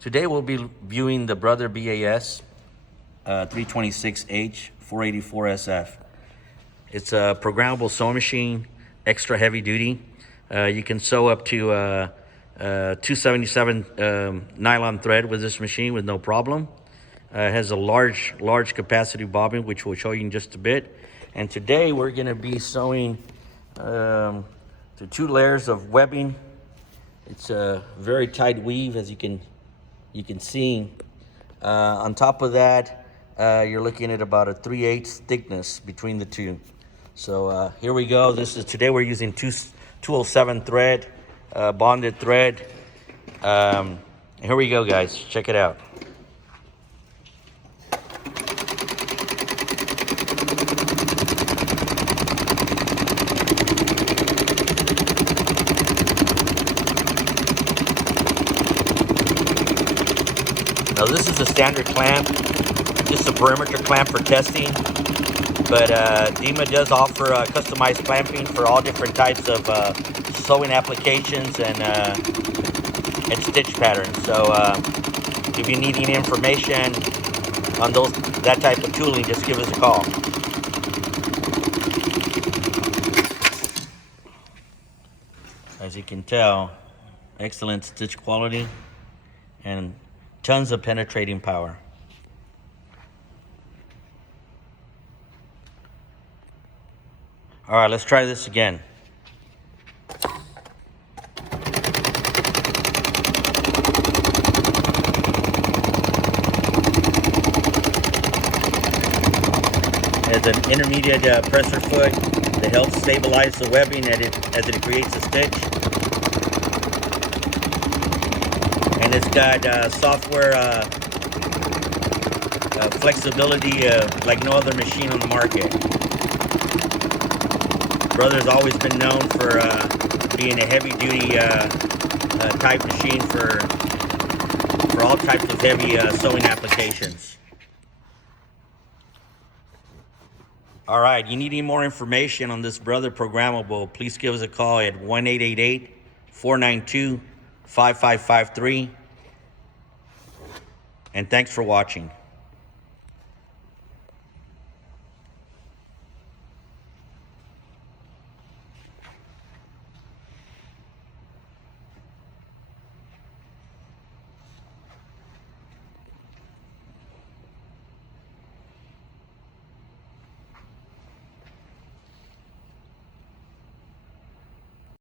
Today we'll be viewing the Brother BAS-326H 484SF. It's a programmable sewing machine, extra heavy duty. You can sew up to 277 nylon thread with this machine with no problem. It has a large capacity bobbin, which we'll show you in just a bit. And today we're going to be sewing to 2 layers of webbing. It's a very tight weave, as you can see. On top of that, you're looking at about a 3/8 thickness between the two. So here we go. Today we're using 207 thread, bonded thread. Here we go, guys. Check it out. Now this is a standard clamp, just a perimeter clamp for testing, but Dema does offer customized clamping for all different types of sewing applications and stitch patterns. So if you need any information on that type of tooling, just give us a call. As you can tell, excellent stitch quality and tons of penetrating power. All right, let's try this again. It has an intermediate presser foot that helps stabilize the webbing as it creates a stitch. And it's got software flexibility like no other machine on the market. Brother's always been known for being a heavy-duty type machine for all types of heavy sewing applications. All right, you need any more information on this Brother Programmable, please give us a call at 1-888-492-5553. And thanks for watching.